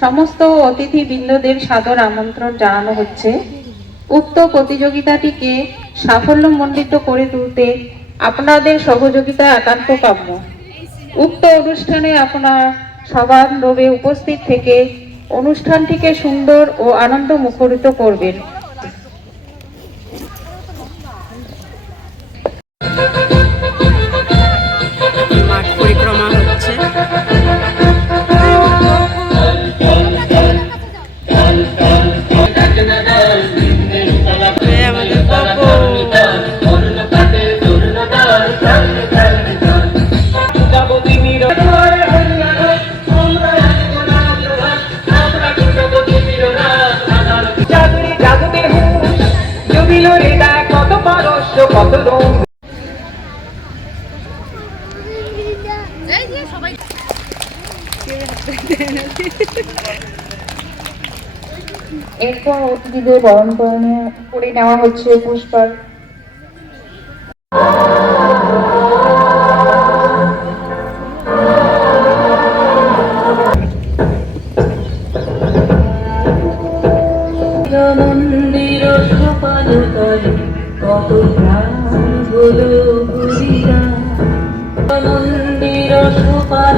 সমস্ত অতিথিবৃন্দদের সাদর আমন্ত্রণ জানানো হচ্ছে। উক্ত প্রতিযোগিতাটিকে সাফল্যমণ্ডিত করে তুলতে আপনাদের সহযোগিতা একান্ত কাম্য। উক্ত অনুষ্ঠানে আপনার সবার লোভে উপস্থিত থেকে অনুষ্ঠানটিকে সুন্দর ও আনন্দ মুখরিত করবেন। এরপর অতিথিদের বরণ করে নেওয়া- হচ্ছে পুষ্পার কত প্রাণ হলো গুরিয়া মন্দির সোপান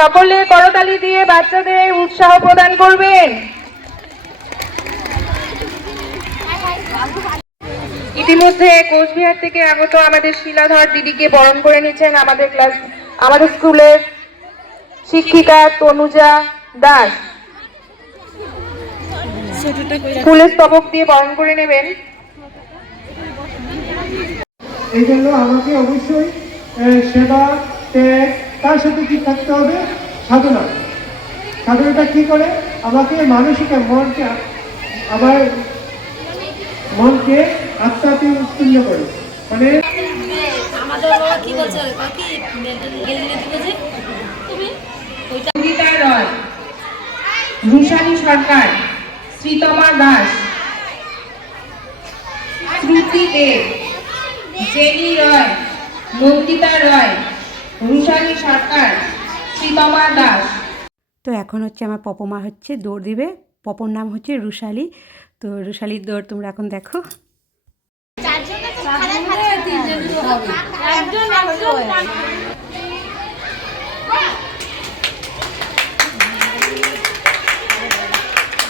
সকলে করতালি দিয়ে বাচ্চাদের উৎসাহ প্রদান করবেন। ইতিমধ্যে কোচবিহার থেকে আগত আমাদের শিলাধর দিদিকে বরণ করে নিয়েছেন আমাদের ক্লাস, আমাদের স্কুলের শিক্ষিকা তনুজা দাস। স্কুলের স্তবক দিয়ে বরণ করে নেবেন। এই জন্য আমাকে অবশ্যই সেবা, ত্যাগ তার সাথে কি থাকতে হবে? সাধনা। সাধনাটা কি করে? আমাকে মানসিক মনকে আমার মনকে আত্মাতে উৎপন্ন করে। মানে আমাদের বাবা কি বলছে কাকি গেলে দিবে যে তুমি? ওইটা রুশানী সরকার শ্রীতমা দাস। শ্রুতি দেব জেনি রয় নন্দিতা রয়। রুশানী সরকার শ্রীতমা দাস তো এখন হচ্ছে আমার পপমা হচ্ছে দৌড় দিবে পপর নাম হচ্ছে রুশালি তো রুশালির দৌড় তোমরা এখন দেখো একজন একজন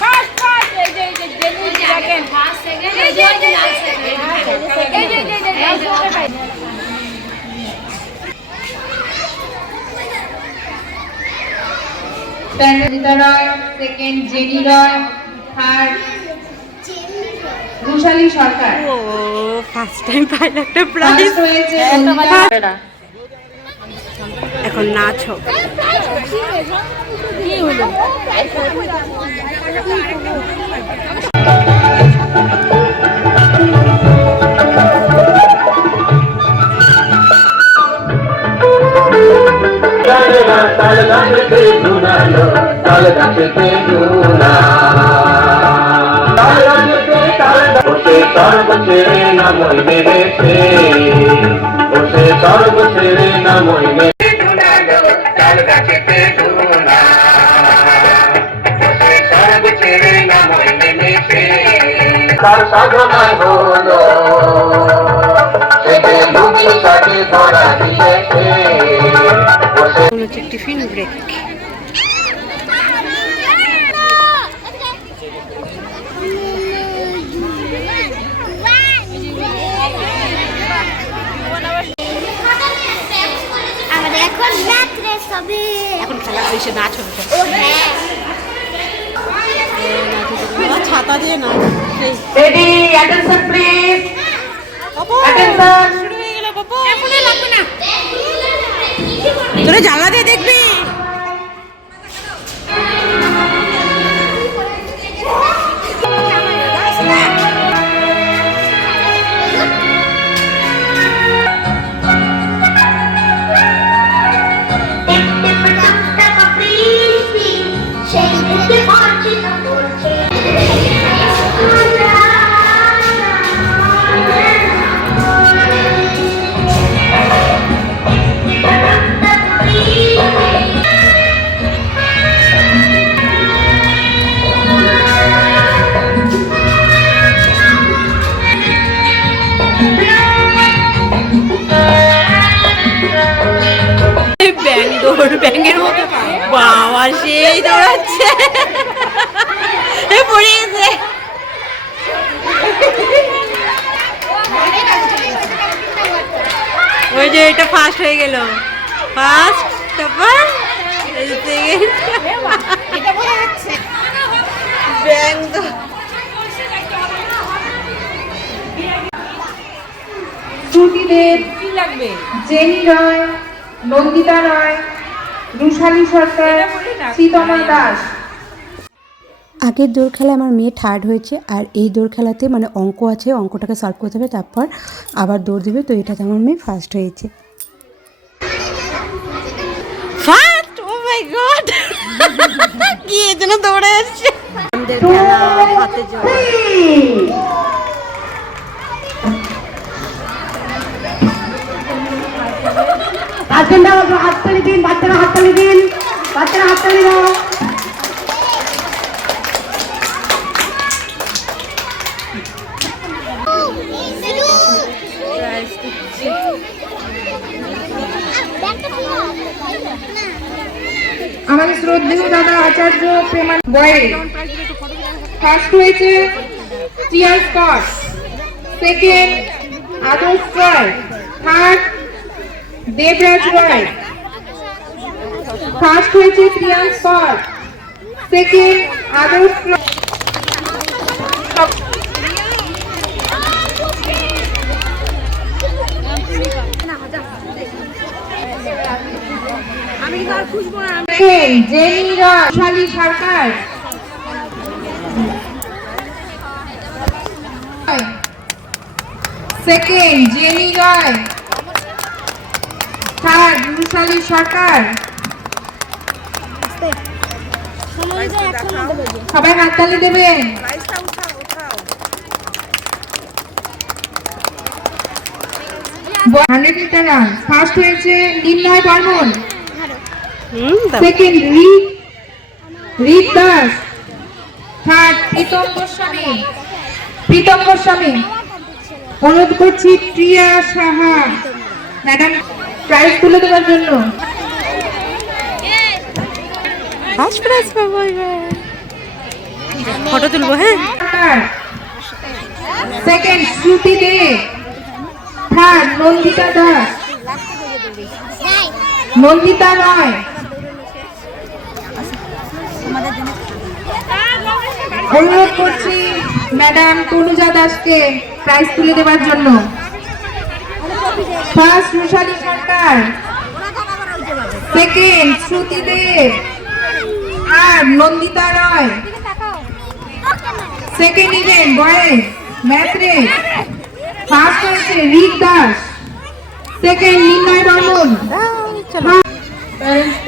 ফার্স্ট ফার্স্ট এই যে এই যে জেনু সেকেন্ড ফার্স্ট সেকেন্ড এই যে এই যে এই যে এই যে এই যে Nandita Roy second jenny Roy third Rushali Sarkar. ও ফার্স্ট টাইম পাইল একটা প্রাইজ হয়েছে এখন নাচ হোক। কি হলো? তাল গাছেতে ঝুলালো তাল গাছেতে ঝুলা তাল গাছেতে তাল বসে স্বর্গ ছেড়ে তার সাধনায় হলো, সে লুকি সাথে ধরা দিয়েছে। হচ্ছে টিফিন ব্রেক এখন খেলা হয়েছে নাচ হচ্ছে ছাতা দিয়ে না রেডি অ্যাটেনশন তোরা জানলা দিয়ে দেখবি? পড়ে গেছে ওই যে এটা ফার্স্ট হয়ে গেল। ফার্স্ট তারপর শ্রুতি দেব জেনি রয় নন্দিতা রয় রুশালী সরকার সীতমা দাস। আগের দৌড় খেলায় আমার মেয়ে থার্ড হয়েছে আর এই দৌড় খেলাতে মানে অঙ্ক আছে অঙ্কটাকে সলভ করতে হবে তারপর আবার দৌড় দিবে। তো এটাতে আমার মেয়ে ফার্স্ট হয়েছে। ফার্স্ট ও মাই গড কি এর জন্য দৌড়ে আসছে? আমাদের খেলা হাতে জল হাততালি হাততালি দিন বাচ্চারা হাততালি দিন বাচ্চারা হাততালি দাও আমাদের শ্রদ্ধেয় দাদা আচার্য প্রেমান বয়ে ফার্স্ট হয়েছে টিয়ার Scott second Adarsh Roy. Third Debraj Roy. First হয়েছে Priyan Scott second Adarsh Jenny Sarkar. Second Jenny Roy. Third Rushali Sarkar. সবাই হাততালি দেবেন হান্ড্রেড মিটার রান। ফার্স্ট হয়েছে Nirnay Barman. Second Rik Rik Das third Pritam Goswami. Pritam Goswami. অনুরোধ করছি প্রিয়া Saha. Madam prize তুলে দেওয়ার জন্য। ফার্স্ট প্রাইজ পাবো ফটো তুলবো হ্যাঁ? সেকেন্ড শ্রুতি দে। থার্ড নন্দিতা দাস। নন্দিতা রায় অনুরোধ করছি ম্যাডাম তনুজা দাসকে প্রাইজ তুলে দেওয়ার জন্য। ফার্স্ট রুশালী সরকার সেকেন্ড শ্রুতি দেব আর Nandita Roy. Second event boys math race first হয়েছে রিক দাস। সেকেন্ড নির্ণয় বর্মন। Parents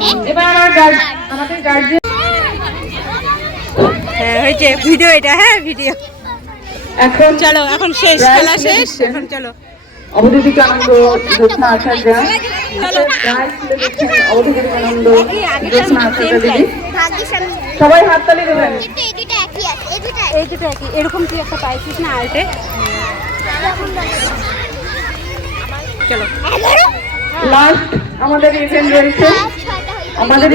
Day. এবার আমার আমাদের গার্জেন হ্যাঁ হয়েছে ভিডিও এটা হ্যাঁ ভিডিও এখন চলো এখন শেষ খেলা শেষ? এখন চলো। অবধূতিক আনন্দ জ্যোৎস্না আচার্য প্রাইজ তুলে দিচ্ছেন অবধূতিক আনন্দ জ্যোৎস্না আচার্য দিদি সবাই হাততালি দেবেন। এই দুটো একই এরকম তুই একটা পাইছিস না আর্টে? চলো। লাস্ট আমাদের ইভেন্ট রয়েছে। আমাদের